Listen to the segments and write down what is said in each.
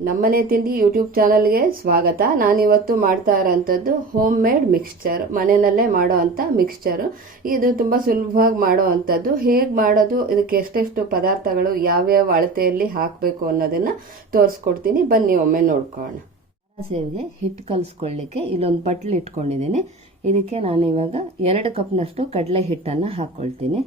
ನಮ್ಮನೆ ತಿಂಡಿ ಯೂಟ್ಯೂಬ್ ಚಾನಲ್ಗೆ ಸ್ವಾಗತ. ನಾನಿವತ್ತು ಮಾಡ್ತಾ ಇರೋಂಥದ್ದು ಹೋಮ್ ಮೇಡ್ ಮಿಕ್ಸ್ಚರ್ ಮನೆಯಲ್ಲೇ ಮಾಡೋ ಅಂಥ ಮಿಕ್ಸ್ಚರು ಇದು ತುಂಬ ಸುಲಭವಾಗಿ ಮಾಡೋ ಅಂಥದ್ದು ಹೇಗೆ ಮಾಡೋದು, ಇದಕ್ಕೆ ಎಷ್ಟೆಷ್ಟು ಪದಾರ್ಥಗಳು ಯಾವ್ಯಾವ ಅಳತೆಯಲ್ಲಿ ಹಾಕಬೇಕು ಅನ್ನೋದನ್ನು ತೋರಿಸ್ಕೊಡ್ತೀನಿ. ಬನ್ನಿ, ಒಮ್ಮೆ ನೋಡ್ಕೊಳ್ಳೋಣ. ಸೇವಿಗೆ ಹಿಟ್ಟು ಕಲಿಸ್ಕೊಳ್ಳಿಕ್ಕೆ ಇಲ್ಲೊಂದು ಬಟ್ಲು ಇಟ್ಕೊಂಡಿದ್ದೀನಿ. ಇದಕ್ಕೆ ನಾನು ಇವಾಗ ಎರಡು ಕಪ್ನಷ್ಟು ಕಡಲೆ ಹಿಟ್ಟನ್ನು ಹಾಕ್ಕೊಳ್ತೀನಿ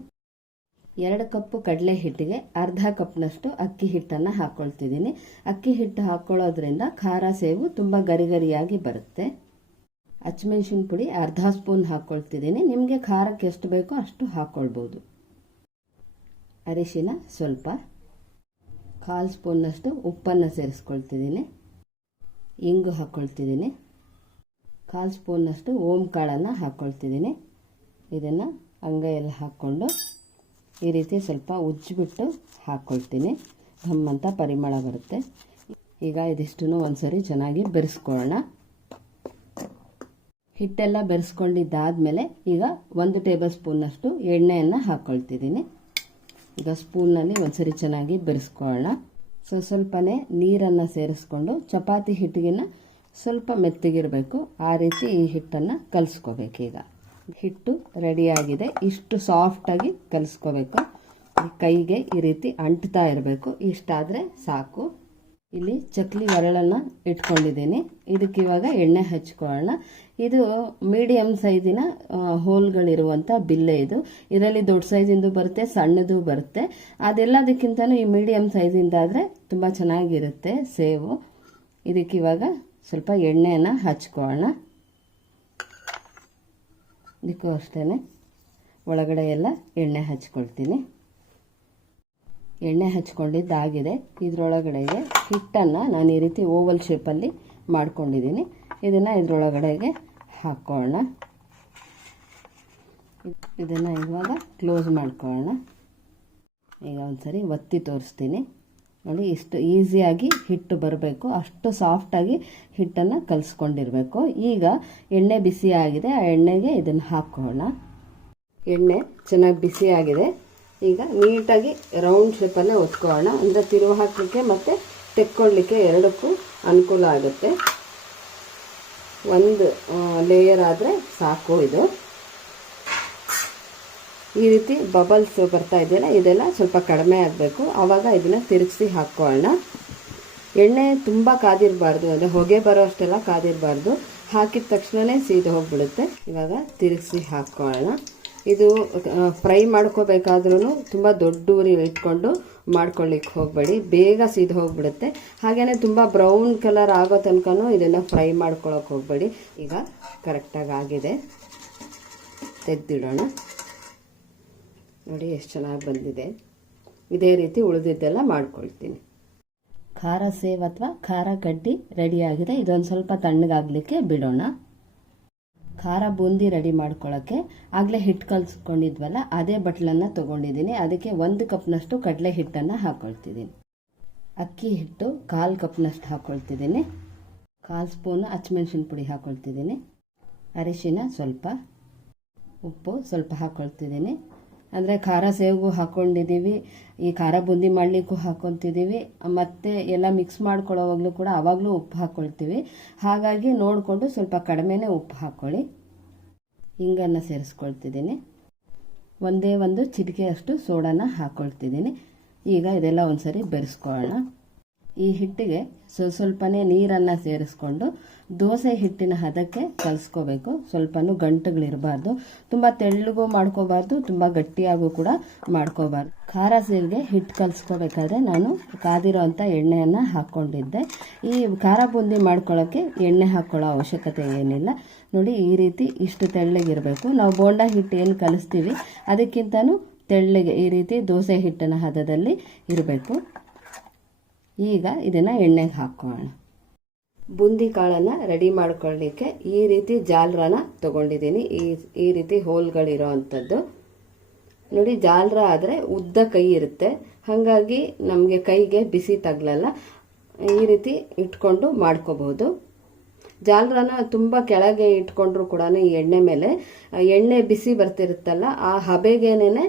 ಎರಡು ಕಪ್ಪು ಕಡಲೆ ಹಿಟ್ಟಿಗೆ ಅರ್ಧ ಕಪ್ನಷ್ಟು ಅಕ್ಕಿ ಹಿಟ್ಟನ್ನು ಹಾಕ್ಕೊಳ್ತಿದ್ದೀನಿ ಅಕ್ಕಿ ಹಿಟ್ಟು ಹಾಕ್ಕೊಳ್ಳೋದ್ರಿಂದ ಖಾರ ಸೇವು ತುಂಬ ಗರಿಗರಿಯಾಗಿ ಬರುತ್ತೆ. ಹಚ್ಮೆಣ್ಸಿನ ಪುಡಿ ಅರ್ಧ ಸ್ಪೂನ್ ಹಾಕ್ಕೊಳ್ತಿದ್ದೀನಿ ನಿಮಗೆ ಖಾರಕ್ಕೆ ಎಷ್ಟು ಬೇಕೋ ಅಷ್ಟು ಹಾಕ್ಕೊಳ್ಬೋದು ಅರಿಶಿನ ಸ್ವಲ್ಪ. ಕಾಲು ಸ್ಪೂನ್ನಷ್ಟು ಉಪ್ಪನ್ನು ಸೇರಿಸ್ಕೊಳ್ತಿದ್ದೀನಿ. ಇಂಗು ಹಾಕ್ಕೊಳ್ತಿದ್ದೀನಿ ಕಾಲು ಸ್ಪೂನ್ನಷ್ಟು ಓಮ್ ಕಾಳನ್ನು ಹಾಕ್ಕೊಳ್ತಿದ್ದೀನಿ ಇದನ್ನು ಅಂಗೈಯಲ್ಲಿ ಹಾಕ್ಕೊಂಡು ಈ ರೀತಿ ಸ್ವಲ್ಪ ಉಜ್ಜಿಬಿಟ್ಟು ಹಾಕ್ಕೊಳ್ತೀನಿ ಘಮ್ಮಂತ ಪರಿಮಳ ಬರುತ್ತೆ. ಈಗ ಇದಿಷ್ಟನ್ನು ಒಂದ್ಸರಿ ಚೆನ್ನಾಗಿ ಬೆರೆಸ್ಕೊಳ್ಳೋಣ. ಹಿಟ್ಟೆಲ್ಲ ಬೆರೆಸ್ಕೊಂಡಿದ್ದಾದಮೇಲೆ ಈಗ ಒಂದು ಟೇಬಲ್ ಸ್ಪೂನಷ್ಟು ಎಣ್ಣೆಯನ್ನು ಹಾಕ್ಕೊಳ್ತಿದ್ದೀನಿ ಈಗ ಸ್ಪೂನಲ್ಲಿ ಒಂದ್ಸರಿ ಚೆನ್ನಾಗಿ ಬೆರೆಸ್ಕೊಳ್ಳೋಣ. ಸೊ, ಸ್ವಲ್ಪನೇ ನೀರನ್ನು ಸೇರಿಸ್ಕೊಂಡು ಚಪಾತಿ ಹಿಟ್ಟಿಗಿನ ಸ್ವಲ್ಪ ಮೆತ್ತಗಿರಬೇಕು. ಆ ರೀತಿ ಈ ಹಿಟ್ಟನ್ನು ಕಲಿಸ್ಕೋಬೇಕೀಗ ಹಿಟ್ಟು ರೆಡಿಯಾಗಿದೆ ಇಷ್ಟು ಸಾಫ್ಟಾಗಿ ಕಲಿಸ್ಕೋಬೇಕು. ಕೈಗೆ ಈ ರೀತಿ ಅಂಟ್ತಾ ಇರಬೇಕು. ಇಷ್ಟಾದರೆ ಸಾಕು. ಇಲ್ಲಿ ಚಕ್ಲಿ ಒರಳನ್ನು ಇಟ್ಕೊಂಡಿದ್ದೀನಿ. ಇದಕ್ಕೆ ಇವಾಗ ಎಣ್ಣೆ ಹಚ್ಕೊಳ್ಳೋಣ. ಇದು ಮೀಡಿಯಮ್ ಸೈಜಿನ ಹೋಲ್ಗಳಿರುವಂಥ ಬಿಲ್ಲೆ ಇದು. ಇದರಲ್ಲಿ ದೊಡ್ಡ ಸೈಜಿಂದು ಬರುತ್ತೆ, ಸಣ್ಣದು ಬರುತ್ತೆ. ಅದೆಲ್ಲದಕ್ಕಿಂತನೂ ಈ ಮೀಡಿಯಮ್ ಸೈಜಿಂದಾದರೆ ತುಂಬ ಚೆನ್ನಾಗಿರುತ್ತೆ, ಸೇವು. ಇದಕ್ಕೆ ಇವಾಗ ಸ್ವಲ್ಪ ಎಣ್ಣೆಯನ್ನು ಹಚ್ಕೊಳ್ಳೋಣ. ಇದಕ್ಕೂ ಅಷ್ಟೇ ಒಳಗಡೆ ಎಲ್ಲ ಎಣ್ಣೆ ಹಚ್ಕೊಳ್ತೀನಿ. ಎಣ್ಣೆ ಹಚ್ಕೊಂಡಿದ್ದಾಗಿದೆ. ಇದರೊಳಗಡೆಗೆ ಹಿಟ್ಟನ್ನು ನಾನು ಈ ರೀತಿ ಓವಲ್ ಶೇಪಲ್ಲಿ ಮಾಡ್ಕೊಂಡಿದ್ದೀನಿ. ಇದನ್ನು ಇದರೊಳಗಡೆಗೆ ಹಾಕ್ಕೊಳ್ಳೋಣ ಇದನ್ನು ಇವಾಗ ಕ್ಲೋಸ್ ಮಾಡ್ಕೊಳ್ಳೋಣ. ಈಗ ಒಂದ್ಸರಿ ಒತ್ತಿ ತೋರಿಸ್ತೀನಿ. ನೋಡಿ ಇಷ್ಟು ಈಸಿಯಾಗಿ ಹಿಟ್ಟು ಬರಬೇಕು. ಅಷ್ಟು ಸಾಫ್ಟಾಗಿ ಹಿಟ್ಟನ್ನು ಕಲಿಸ್ಕೊಂಡಿರಬೇಕು. ಈಗ ಎಣ್ಣೆ ಬಿಸಿಯಾಗಿದೆ ಆ ಎಣ್ಣೆಗೆ ಇದನ್ನು ಹಾಕೋಣ ಎಣ್ಣೆ ಚೆನ್ನಾಗಿ ಬಿಸಿಯಾಗಿದೆ ಈಗ ನೀಟಾಗಿ ರೌಂಡ್ ಶೇಪಲ್ಲೇ ಒತ್ಕೊಳ್ಳೋಣ. ಅಂದರೆ ತಿರುವು ಹಾಕಲಿಕ್ಕೆ ಮತ್ತು ತೆಕ್ಕೊಳ್ಳಿಕ್ಕೆ ಎರಡಕ್ಕೂ ಅನುಕೂಲ ಆಗುತ್ತೆ. ಒಂದು ಲೇಯರ್ ಆದರೆ ಸಾಕು ಇದು. ಈ ರೀತಿ ಬಬಲ್ಸ್ ಬರ್ತಾ ಇದೆಯಲ್ಲ, ಇದೆಲ್ಲ ಸ್ವಲ್ಪ ಕಡಿಮೆ ಆಗಬೇಕು. ಆವಾಗ ಇದನ್ನು ತಿರುಗಿಸಿ ಹಾಕ್ಕೊಳ್ಳೋಣ ಎಣ್ಣೆ ತುಂಬ ಕಾದಿರಬಾರ್ದು, ಅಂದರೆ ಹೊಗೆ ಬರೋ ಅಷ್ಟೆಲ್ಲ ಕಾದಿರಬಾರ್ದು. ಹಾಕಿದ ತಕ್ಷಣವೇ ಸೀದು ಹೋಗ್ಬಿಡುತ್ತೆ. ಇವಾಗ ತಿರುಗಿಸಿ ಹಾಕ್ಕೊಳ್ಳೋಣ ಇದು ಫ್ರೈ ಮಾಡ್ಕೋಬೇಕಾದ್ರೂ ತುಂಬ ದೊಡ್ಡ ಇಟ್ಕೊಂಡು ಮಾಡ್ಕೊಳ್ಳಿಕ್ಕೆ ಹೋಗಬೇಡಿ. ಬೇಗ ಸೀದು ಹೋಗ್ಬಿಡುತ್ತೆ. ಹಾಗೆಯೇ ತುಂಬ ಬ್ರೌನ್ ಕಲರ್ ಆಗೋ ತನಕನೂ ಇದನ್ನು ಫ್ರೈ ಮಾಡ್ಕೊಳ್ಳೋಕೆ ಹೋಗಬೇಡಿ. ಈಗ ಕರೆಕ್ಟಾಗಿ ಆಗಿದೆ. ತೆಗೆದಿಡೋಣ. ನೋಡಿ ಎಷ್ಟು ಚೆನ್ನಾಗಿ ಬಂದಿದೆ. ಇದೇ ರೀತಿ ಉಳಿದಿದ್ದೆಲ್ಲ ಮಾಡ್ಕೊಳ್ತೀನಿ. ಖಾರ ಸೇವ್ ಅಥವಾ ಖಾರ ಗಡ್ಡಿ ರೆಡಿಯಾಗಿದೆ ಇದೊಂದು ಸ್ವಲ್ಪ ತಣ್ಣಗಾಗಲಿಕ್ಕೆ ಬಿಡೋಣ. ಖಾರ ಬೂಂದಿ ರೆಡಿ ಮಾಡ್ಕೊಳ್ಳೋಕ್ಕೆ ಆಗಲೇ ಹಿಟ್ಟು ಕಲಿಸ್ಕೊಂಡಿದ್ವಲ್ಲ, ಅದೇ ಬಟ್ಲನ್ನು ತೊಗೊಂಡಿದ್ದೀನಿ. ಅದಕ್ಕೆ ಒಂದು ಕಪ್ನಷ್ಟು ಕಡಲೆ ಹಿಟ್ಟನ್ನು ಹಾಕ್ಕೊಳ್ತಿದ್ದೀನಿ ಅಕ್ಕಿ ಹಿಟ್ಟು ಕಾಲು ಕಪ್ನಷ್ಟು ಹಾಕ್ಕೊಳ್ತಿದ್ದೀನಿ ಕಾಲು ಸ್ಪೂನು ಹಚ್ಮೆಣ್ಸಿನ ಪುಡಿ ಹಾಕ್ಕೊಳ್ತಿದ್ದೀನಿ ಅರಿಶಿನ ಸ್ವಲ್ಪ, ಉಪ್ಪು ಸ್ವಲ್ಪ ಹಾಕ್ಕೊಳ್ತಿದ್ದೀನಿ ಅಂದರೆ ಖಾರ ಸೇವಿಗೂ ಹಾಕ್ಕೊಂಡಿದ್ದೀವಿ ಈ ಖಾರ ಬುಂದಿ ಮಾಡಲಿಕ್ಕೂ ಹಾಕ್ಕೊತಿದ್ದೀವಿ ಮತ್ತು ಎಲ್ಲ ಮಿಕ್ಸ್ ಮಾಡ್ಕೊಳ್ಳೋವಾಗಲೂ ಕೂಡ ಆವಾಗಲೂ ಉಪ್ಪು ಹಾಕ್ಕೊಳ್ತೀವಿ ಹಾಗಾಗಿ ನೋಡಿಕೊಂಡು ಸ್ವಲ್ಪ ಕಡಿಮೆನೇ ಉಪ್ಪು ಹಾಕ್ಕೊಳ್ಳಿ ಹಿಂಗನ್ನು ಸೇರಿಸ್ಕೊಳ್ತಿದ್ದೀನಿ. ಒಂದೇ ಒಂದು ಚಿಟಿಕೆಯಷ್ಟು ಸೋಡಾನ ಹಾಕ್ಕೊಳ್ತಿದ್ದೀನಿ ಈಗ ಇದೆಲ್ಲ ಒಂದು ಸರಿ ಬೆರೆಸ್ಕೊಳ್ಳೋಣ. ಈ ಹಿಟ್ಟಿಗೆ ಸ್ವ ಸ್ವಲ್ಪನೇ ನೀರನ್ನು ಸೇರಿಸ್ಕೊಂಡು ದೋಸೆ ಹಿಟ್ಟಿನ ಹದಕ್ಕೆ ಕಲಿಸ್ಕೋಬೇಕು. ಸ್ವಲ್ಪನೂ ಗಂಟುಗಳಿರಬಾರ್ದು. ತುಂಬ ತೆಳ್ಳಗೂ ಮಾಡ್ಕೋಬಾರ್ದು, ತುಂಬ ಗಟ್ಟಿಯಾಗೂ ಕೂಡ ಮಾಡ್ಕೋಬಾರ್ದು. ಖಾರ ಸೀರಿಗೆ ಹಿಟ್ಟು ಕಲಿಸ್ಕೋಬೇಕಾದ್ರೆ ನಾನು ಕಾದಿರೋ ಅಂಥ ಎಣ್ಣೆಯನ್ನು ಹಾಕ್ಕೊಂಡಿದ್ದೆ. ಈ ಖಾರ ಬೂಂದಿ ಮಾಡ್ಕೊಳ್ಳೋಕ್ಕೆ ಎಣ್ಣೆ ಹಾಕ್ಕೊಳ್ಳೋ ಅವಶ್ಯಕತೆ ಏನಿಲ್ಲ. ನೋಡಿ, ಈ ರೀತಿ ಇಷ್ಟು ತೆಳ್ಳಗಿರಬೇಕು. ನಾವು ಬೋಂಡ ಹಿಟ್ಟು ಏನು ಕಲಿಸ್ತೀವಿ, ಅದಕ್ಕಿಂತನೂ ತೆಳ್ಳಗೆ ಈ ರೀತಿ ದೋಸೆ ಹಿಟ್ಟಿನ ಹದದಲ್ಲಿ ಇರಬೇಕು. ಈಗ ಇದನ್ನು ಎಣ್ಣೆಗೆ ಹಾಕೋಣ. ಬೂಂದಿ ಕಾಳನ್ನು ರೆಡಿ ಮಾಡ್ಕೊಳ್ಳಿಕ್ಕೆ ಈ ರೀತಿ ಜಾಲ್ರಾನ ತೊಗೊಂಡಿದ್ದೀನಿ. ಈ ಈ ರೀತಿ ಹೋಲ್ಗಳಿರೋ ಅಂಥದ್ದು. ನೋಡಿ, ಜಾಲ್ರ ಆದರೆ ಉದ್ದ ಕೈ ಇರುತ್ತೆ. ಹಾಗಾಗಿ ನಮಗೆ ಕೈಗೆ ಬಿಸಿ ತಗಲಲ್ಲ, ಈ ರೀತಿ ಇಟ್ಕೊಂಡು ಮಾಡ್ಕೋಬಹುದು ಜಾಲರನ ತುಂಬ ಕೆಳಗೆ ಇಟ್ಕೊಂಡ್ರು ಕೂಡ ಈ ಎಣ್ಣೆ ಮೇಲೆ. ಎಣ್ಣೆ ಬಿಸಿ ಬರ್ತಿರುತ್ತಲ್ಲ, ಆ ಹಬೆಗೇನೆ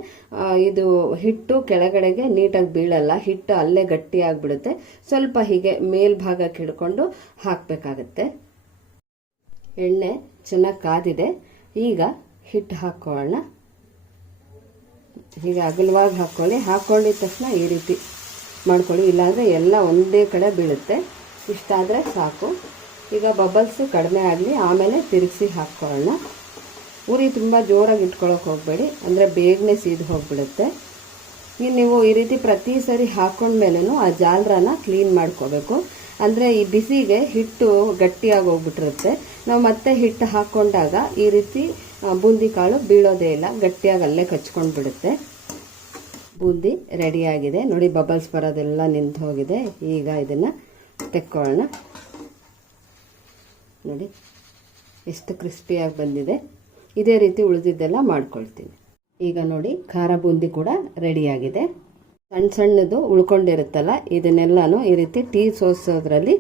ಇದು ಹಿಟ್ಟು ಕೆಳಗಡೆಗೆ ನೀಟಾಗಿ ಬೀಳಲ್ಲ, ಹಿಟ್ಟು ಅಲ್ಲೇ ಗಟ್ಟಿ ಆಗಿಬಿಡುತ್ತೆ. ಸ್ವಲ್ಪ ಹೀಗೆ ಮೇಲ್ಭಾಗಕ್ಕೆ ಹಿಡ್ಕೊಂಡು ಹಾಕಬೇಕಾಗತ್ತೆ. ಎಣ್ಣೆ ಚೆನ್ನಾಗಿ ಕಾದಿದೆ. ಈಗ ಹಿಟ್ಟು ಹಾಕ್ಕೊಳ್ಳೋಣ. ಹೀಗೆ ಅಗಲವಾಗಿ ಹಾಕ್ಕೊಳ್ಳಿ. ಹಾಕ್ಕೊಂಡಿದ ತಕ್ಷಣ ಈ ರೀತಿ ಮಾಡ್ಕೊಳ್ಳಿ. ಇಲ್ಲಾಂದರೆ ಎಲ್ಲ ಒಂದೇ ಕಡೆ ಬೀಳುತ್ತೆ. ಇಷ್ಟಾದರೆ ಸಾಕು. ಈಗ ಬಬಲ್ಸು ಕಡಿಮೆ ಆಗಲಿ, ಆಮೇಲೆ ತಿರುಗಿಸಿ ಹಾಕ್ಕೊಳ್ಳೋಣ. ಉರಿ ತುಂಬ ಜೋರಾಗಿ ಇಟ್ಕೊಳ್ಳೋಕೆ ಹೋಗಬೇಡಿ, ಅಂದರೆ ಬೇಗನೆ ಸೀದು ಹೋಗಿಬಿಡುತ್ತೆ. ಈಗ ನೀವು ಈ ರೀತಿ ಪ್ರತಿ ಸರಿ ಹಾಕೊಂಡ್ಮೇಲೂ ಆ ಜಾಲ್ರಾನ ಕ್ಲೀನ್ ಮಾಡ್ಕೋಬೇಕು. ಅಂದರೆ ಈ ಬಿಸಿಗೆ ಹಿಟ್ಟು ಗಟ್ಟಿಯಾಗಿ ಹೋಗ್ಬಿಟ್ಟಿರುತ್ತೆ. ನಾವು ಮತ್ತೆ ಹಿಟ್ಟು ಹಾಕ್ಕೊಂಡಾಗ ಈ ರೀತಿ ಬೂಂದಿ ಕಾಳು ಬೀಳೋದೇ ಇಲ್ಲ, ಗಟ್ಟಿಯಾಗಿ ಅಲ್ಲೇ ಕಚ್ಕೊಂಡು ಬಿಡುತ್ತೆ ಬೂಂದಿ ರೆಡಿಯಾಗಿದೆ. ನೋಡಿ ಬಬಲ್ಸ್ ಬರೋದೆಲ್ಲ ನಿಂತು ಹೋಗಿದೆ ಈಗ ಇದನ್ನು ತೆಕ್ಕೊಳ್ಳೋಣ. ನೋಡಿ ಎಷ್ಟು ಕ್ರಿಸ್ಪಿಯಾಗಿ ಬಂದಿದೆ, ಇದೇ ರೀತಿ ಉಳಿದಿದ್ದೆಲ್ಲ ಮಾಡ್ಕೊಳ್ತೀನಿ. ಈಗ ನೋಡಿ, ಖಾರ ಬೂಂದಿ ಕೂಡ ರೆಡಿಯಾಗಿದೆ ಸಣ್ಣ ಸಣ್ಣದು ಉಳ್ಕೊಂಡಿರುತ್ತಲ್ಲ, ಇದನ್ನೆಲ್ಲನೂ ಈ ರೀತಿ ಟೀ ಸೋಸೋದ್ರಲ್ಲಿ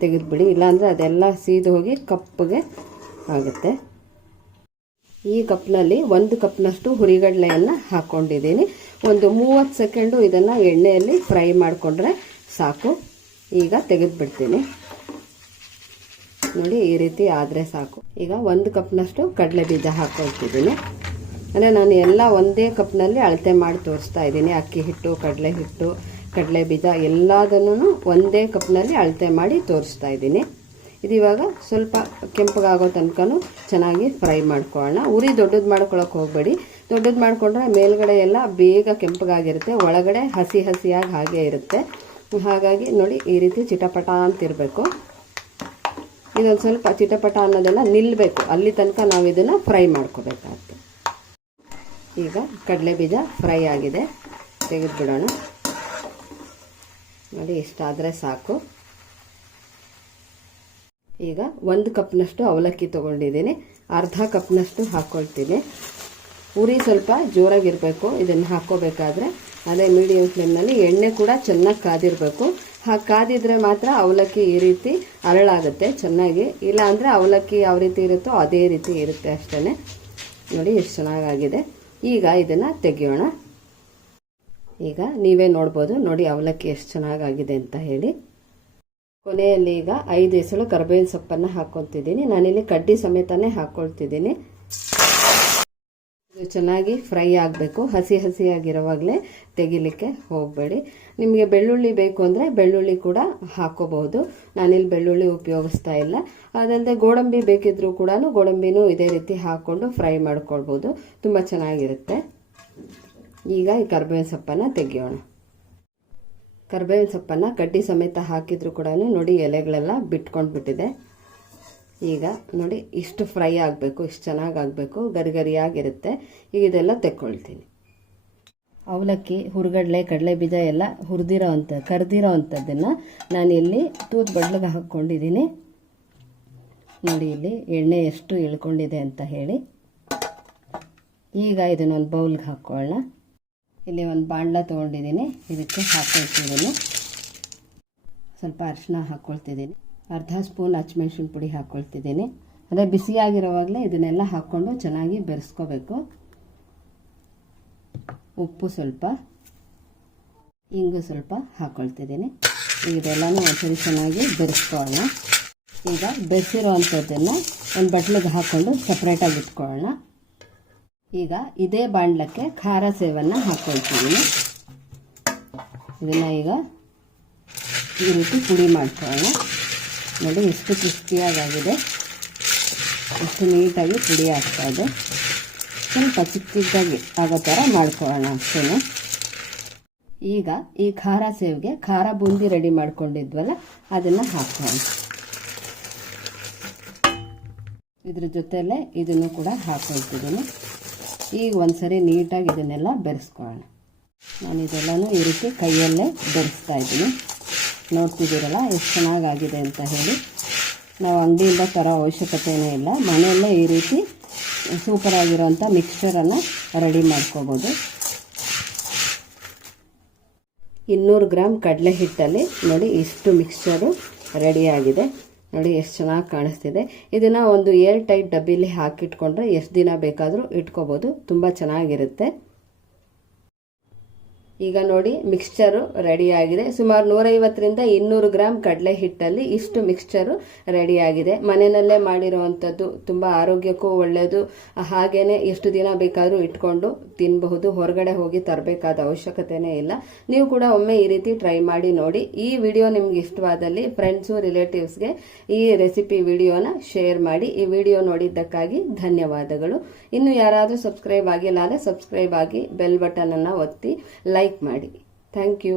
ತೆಗೆದುಬಿಡಿ, ಇಲ್ಲಾಂದರೆ ಅದೆಲ್ಲ ಸೀದು ಹೋಗಿ ಕಪ್ಪಗೆ ಆಗುತ್ತೆ. ಈ ಕಪ್ನಲ್ಲಿ ಒಂದು ಕಪ್ನಷ್ಟು ಹುರಿಗಡಲೆಯನ್ನು ಹಾಕ್ಕೊಂಡಿದ್ದೀನಿ. ಒಂದು ಮೂವತ್ತು ಸೆಕೆಂಡು ಇದನ್ನು ಎಣ್ಣೆಯಲ್ಲಿ ಫ್ರೈ ಮಾಡಿಕೊಂಡ್ರೆ ಸಾಕು. ಈಗ ತೆಗೆದುಬಿಡ್ತೀನಿ. ನೋಡಿ ಈ ರೀತಿ ಆದರೆ ಸಾಕು. ಈಗ ಒಂದು ಕಪ್ನಷ್ಟು ಕಡಲೆ ಬೀಜ ಹಾಕೊಳ್ತಿದ್ದೀನಿ. ಅಂದರೆ ನಾನು ಎಲ್ಲ ಒಂದೇ ಕಪ್ನಲ್ಲಿ ಅಳತೆ ಮಾಡಿ ತೋರಿಸ್ತಾ ಇದ್ದೀನಿ. ಅಕ್ಕಿ ಹಿಟ್ಟು, ಕಡಲೆ ಹಿಟ್ಟು, ಕಡಲೆ ಬೀಜ ಎಲ್ಲದನ್ನು ಒಂದೇ ಕಪ್ನಲ್ಲಿ ಅಳತೆ ಮಾಡಿ ತೋರಿಸ್ತಾ ಇದ್ದೀನಿ. ಇದು ಸ್ವಲ್ಪ ಕೆಂಪಗಾಗೋ ತನಕನೂ ಚೆನ್ನಾಗಿ ಫ್ರೈ ಮಾಡ್ಕೊಳ್ಳೋಣ. ಉರಿ ದೊಡ್ಡದು ಮಾಡ್ಕೊಳ್ಳೋಕೆ ಹೋಗಬೇಡಿ. ದೊಡ್ಡದು ಮಾಡಿಕೊಂಡ್ರೆ ಮೇಲ್ಗಡೆ ಎಲ್ಲ ಬೇಗ ಕೆಂಪಗಾಗಿರುತ್ತೆ. ಒಳಗಡೆ ಹಸಿ ಹಸಿಯಾಗಿ ಹಾಗೆ ಇರುತ್ತೆ. ಹಾಗಾಗಿ ನೋಡಿ ಈ ರೀತಿ ಚಿಟಪಟ ಅಂತಿರಬೇಕು. ಇದೊಂದು ಸ್ವಲ್ಪ ಚಿಟಪಟ ಅನ್ನೋದೆಲ್ಲ ನಿಲ್ಲಬೇಕು ಅಲ್ಲಿ ತನಕ ನಾವು ಇದನ್ನು ಫ್ರೈ ಮಾಡ್ಕೋಬೇಕಾಗುತ್ತೆ. ಈಗ ಕಡಲೆ ಬೀಜ ಫ್ರೈ ಆಗಿದೆ. ತೆಗೆದುಬಿಡೋಣ ನೋಡಿ, ಇಷ್ಟಾದರೆ ಸಾಕು. ಈಗ ಒಂದು ಕಪ್ನಷ್ಟು ಅವಲಕ್ಕಿ ತೊಗೊಂಡಿದ್ದೀನಿ. ಅರ್ಧ ಕಪ್ನಷ್ಟು ಹಾಕ್ಕೊಳ್ತೀನಿ ಉರಿ ಸ್ವಲ್ಪ ಜೋರಾಗಿರಬೇಕು. ಇದನ್ನು ಹಾಕ್ಕೋಬೇಕಾದ್ರೆ ಅದೇ ಮೀಡಿಯಂ ಫ್ಲೇಮ್ನಲ್ಲಿ ಎಣ್ಣೆ ಕೂಡ ಚೆನ್ನಾಗಿ ಕಾದಿರಬೇಕು. ಹಾಗೆ ಕಾದಿದ್ರೆ ಮಾತ್ರ ಅವಲಕ್ಕಿ ಈ ರೀತಿ ಅರಳಾಗುತ್ತೆ, ಚೆನ್ನಾಗಿ. ಇಲ್ಲ ಅಂದರೆ ಅವಲಕ್ಕಿ ಯಾವ ರೀತಿ ಇರುತ್ತೋ ಅದೇ ರೀತಿ ಇರುತ್ತೆ ಅಷ್ಟೇ ನೋಡಿ ಎಷ್ಟು ಚೆನ್ನಾಗಾಗಿದೆ. ಈಗ ಇದನ್ನು ತೆಗೆಯೋಣ. ಈಗ ನೀವೇ ನೋಡ್ಬೋದು, ನೋಡಿ ಅವಲಕ್ಕಿ ಎಷ್ಟು ಚೆನ್ನಾಗಾಗಿದೆ ಅಂತ ಹೇಳಿ. ಕೊನೆಯಲ್ಲಿ ಈಗ ಐದು ಎಸಳು ಕರ್ಬೇವಿನ ಸೊಪ್ಪನ್ನು ಹಾಕ್ಕೊತಿದ್ದೀನಿ. ನಾನಿಲ್ಲಿ ಕಡ್ಡಿ ಸಮೇತನೇ ಹಾಕ್ಕೊಳ್ತಿದ್ದೀನಿ ಚೆನ್ನಾಗಿ ಫ್ರೈ ಆಗಬೇಕು. ಹಸಿ ಹಸಿಯಾಗಿರೋವಾಗಲೇ ತೆಗಿಲಿಕ್ಕೆ ಹೋಗಬೇಡಿ. ನಿಮಗೆ ಬೆಳ್ಳುಳ್ಳಿ ಬೇಕು ಅಂದರೆ ಬೆಳ್ಳುಳ್ಳಿ ಕೂಡ ಹಾಕೋಬಹುದು. ನಾನಿಲ್ಲಿ ಬೆಳ್ಳುಳ್ಳಿ ಉಪಯೋಗಿಸ್ತಾ ಇಲ್ಲ. ಅದಲ್ಲದೆ ಗೋಡಂಬಿ ಬೇಕಿದ್ರೂ ಕೂಡ ಗೋಡಂಬಿನೂ ಇದೇ ರೀತಿ ಹಾಕ್ಕೊಂಡು ಫ್ರೈ ಮಾಡ್ಕೊಳ್ಬೋದು ತುಂಬ ಚೆನ್ನಾಗಿರುತ್ತೆ. ಈಗ ಈ ಕರ್ಬೇವಿನ ಸೊಪ್ಪನ್ನು ತೆಗಿಯೋಣ. ಕರ್ಬೇವಿನ ಸೊಪ್ಪನ್ನು ಕಡ್ಡಿ ಸಮೇತ ಹಾಕಿದ್ರು ಕೂಡ ನೋಡಿ ಎಲೆಗಳೆಲ್ಲ ಬಿಟ್ಕೊಂಡು ಬಿಟ್ಟಿದೆ ಈಗ ನೋಡಿ ಇಷ್ಟು ಫ್ರೈ ಆಗಬೇಕು, ಇಷ್ಟು ಚೆನ್ನಾಗಿ ಆಗಬೇಕು, ಗರಿ ಗರಿಯಾಗಿರುತ್ತೆ. ಈಗ ಇದೆಲ್ಲ ತೆಕ್ಕೊಳ್ತೀನಿ. ಅವಲಕ್ಕಿ, ಹುರುಗಡಲೆ ಕಡಲೆ ಬೀಜ ಎಲ್ಲ ಹುರಿದಿರೋ ಅಂಥ ಕರೆದಿರೋ ಅಂಥದ್ದನ್ನು ನಾನು ಇಲ್ಲಿ ತೂತ್ ಬಡ್ಲಿಗೆ ಹಾಕ್ಕೊಂಡಿದ್ದೀನಿ. ನೋಡಿ ಇಲ್ಲಿ ಎಣ್ಣೆ ಎಷ್ಟು ಇಳ್ಕೊಂಡಿದೆ ಅಂತ ಹೇಳಿ. ಈಗ ಇದನ್ನೊಂದು ಬೌಲ್ಗೆ ಹಾಕ್ಕೊಳ್ಳೋಣ ಇಲ್ಲಿ ಒಂದು ಬಾಣಲ ತೊಗೊಂಡಿದ್ದೀನಿ. ಇದಕ್ಕೆ ಹಾಕ್ಕೊಳ್ತಿದ್ದೀನಿ. ಸ್ವಲ್ಪ ಅರಿಶಿನ ಹಾಕ್ಕೊಳ್ತಿದ್ದೀನಿ. ಅರ್ಧ ಸ್ಪೂನ್ ಹಚ್ಮೆಣ್ಸಿನ ಪುಡಿ ಹಾಕ್ಕೊಳ್ತಿದ್ದೀನಿ ಅಂದರೆ ಬಿಸಿಯಾಗಿರೋವಾಗಲೇ ಇದನ್ನೆಲ್ಲ ಹಾಕ್ಕೊಂಡು ಚೆನ್ನಾಗಿ ಬೆರೆಸ್ಕೋಬೇಕು. ಉಪ್ಪು ಸ್ವಲ್ಪ, ಇಂಗು ಸ್ವಲ್ಪ ಹಾಕ್ಕೊಳ್ತಿದ್ದೀನಿ ಈಗ ಇದೆಲ್ಲನೂ ಒಂದ್ಸರಿ ಚೆನ್ನಾಗಿ ಬೆರೆಸ್ಕೊಳ್ಳೋಣ. ಈಗ ಬೆರೆಸಿರೋ ಅಂಥದ್ದನ್ನು ಒಂದು ಬಟ್ಲಿಗೆ ಹಾಕ್ಕೊಂಡು ಸಪ್ರೇಟಾಗಿ ಇಟ್ಕೊಳ್ಳೋಣ. ಈಗ ಇದೇ ಬಾಂಡ್ಲಕ್ಕೆ ಖಾರ ಸೇವನ್ನು ಹಾಕ್ಕೊಳ್ತಿದ್ದೀನಿ ಇದನ್ನು ಈಗ ಈ ರೀತಿ ಪುಡಿ ಮಾಡ್ಕೊಳ್ಳೋಣ. ನೋಡಿ ಎಷ್ಟು ಕ್ರಿಸ್ಪಿಯಾಗಿದೆ ಎಷ್ಟು ನೀಟಾಗಿ ಪುಡಿ ಆಗ್ತಾ ಇದೆ. ಸ್ವಲ್ಪ ಚಿಕ್ಕ ಚಿಕ್ಕದಾಗಿ ಆಗೋ ಥರ ಮಾಡ್ಕೊಳ್ಳೋಣ ಅಷ್ಟೇ ಈಗ ಈ ಖಾರ ಸೇವ್ಗೆ ಖಾರ ಬೂಂದಿ ರೆಡಿ ಮಾಡ್ಕೊಂಡಿದ್ವಲ್ಲ, ಅದನ್ನು ಹಾಕೋಣ ಇದ್ರ ಜೊತೆಲೆ ಇದನ್ನು ಕೂಡ ಹಾಕೊಳ್ತಿದ್ದೀನಿ. ಈಗ ಒಂದ್ಸರಿ ನೀಟಾಗಿ ಇದನ್ನೆಲ್ಲ ಬೆರೆಸ್ಕೊಳ್ಳೋಣ. ನಾನು ಇದೆಲ್ಲನೂ ಈ ರೀತಿ ಕೈಯಲ್ಲೇ ಬೆರೆಸ್ತಾ ಇದ್ದೀನಿ. ನೋಡ್ತಿದ್ದೀರಲ್ಲ? ಎಷ್ಟು ಚೆನ್ನಾಗಾಗಿದೆ ಅಂತ ಹೇಳಿ. ನಾವು ಅಂಗಡಿಯಿಂದ ತರೋ ಅವಶ್ಯಕತೆಯೇ ಇಲ್ಲ. ಮನೆಯಲ್ಲೇ ಈ ರೀತಿ ಸೂಪರ್ ಆಗಿರೋಂಥ ಮಿಕ್ಸ್ಚರನ್ನು ರೆಡಿ ಮಾಡ್ಕೋಬೋದು. ಇನ್ನೂರು ಗ್ರಾಮ್ ಕಡಲೆ ಹಿಟ್ಟಲ್ಲಿ ನೋಡಿ ಇಷ್ಟು ಮಿಕ್ಸ್ಚರು ರೆಡಿಯಾಗಿದೆ ನೋಡಿ ಎಷ್ಟು ಚೆನ್ನಾಗಿ ಕಾಣಿಸ್ತಿದೆ. ಇದನ್ನು ಒಂದು ಏರ್ ಟೈಟ್ ಡಬ್ಬಿಲಿ ಹಾಕಿಟ್ಕೊಂಡ್ರೆ ಎಷ್ಟು ದಿನ ಬೇಕಾದರೂ ಇಟ್ಕೋಬೋದು. ತುಂಬ ಚೆನ್ನಾಗಿರುತ್ತೆ. ಈಗ ನೋಡಿ ಮಿಕ್ಸ್ಚರು ರೆಡಿಯಾಗಿದೆ ಸುಮಾರು ನೂರೈವತ್ತರಿಂದ ಇನ್ನೂರು ಗ್ರಾಮ್ ಕಡಲೆ ಹಿಟ್ಟಲ್ಲಿ ಇಷ್ಟು ಮಿಕ್ಸ್ಚರು ರೆಡಿಯಾಗಿದೆ ಮನೆಯಲ್ಲೇ ಮಾಡಿರುವಂಥದ್ದು ತುಂಬ ಆರೋಗ್ಯಕ್ಕೂ ಒಳ್ಳೆಯದು ಹಾಗೇನೆ ಎಷ್ಟು ದಿನ ಬೇಕಾದರೂ ಇಟ್ಕೊಂಡು ತಿನ್ನಬಹುದು ಹೊರಗಡೆ ಹೋಗಿ ತರಬೇಕಾದ ಅವಶ್ಯಕತೆನೇ ಇಲ್ಲ. ನೀವು ಕೂಡ ಒಮ್ಮೆ ಈ ರೀತಿ ಟ್ರೈ ಮಾಡಿ ನೋಡಿ. ಈ ವಿಡಿಯೋ ನಿಮ್ಗೆ ಇಷ್ಟವಾದಲ್ಲಿ ಫ್ರೆಂಡ್ಸು ರಿಲೇಟಿವ್ಸ್ಗೆ ಈ ರೆಸಿಪಿ ವಿಡಿಯೋನ ಶೇರ್ ಮಾಡಿ. ಈ ವಿಡಿಯೋ ನೋಡಿದ್ದಕ್ಕಾಗಿ ಧನ್ಯವಾದಗಳು. ಇನ್ನು ಯಾರಾದರೂ ಸಬ್ಸ್ಕ್ರೈಬ್ ಆಗಿಲ್ಲ ಅಂದರೆ ಸಬ್ಸ್ಕ್ರೈಬ್ ಆಗಿ ಬೆಲ್ ಬಟನನ್ನು ಒತ್ತಿ ಲೈಕ್ ಮಾಡಿ. Thank you